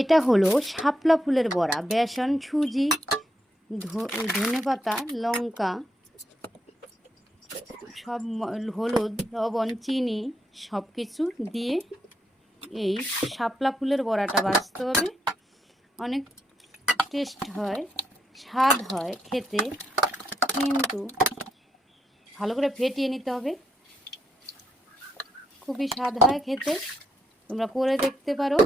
এটা হলো শাপলা ফুলের বড়া। বেসন, সুজি, ধনেপাতা, লঙ্কা, সব হলুদ, লবণ, চিনি সব কিছু দিয়ে এই শাপলা ফুলের বড়াটা ভাজতে হবে। অনেক টেস্ট হয়, স্বাদ হয় খেতে, কিন্তু ভালো করে ফেটিয়ে নিতে হবে। খুবই স্বাদ হয় খেতে, তোমরা করে দেখতে পারো।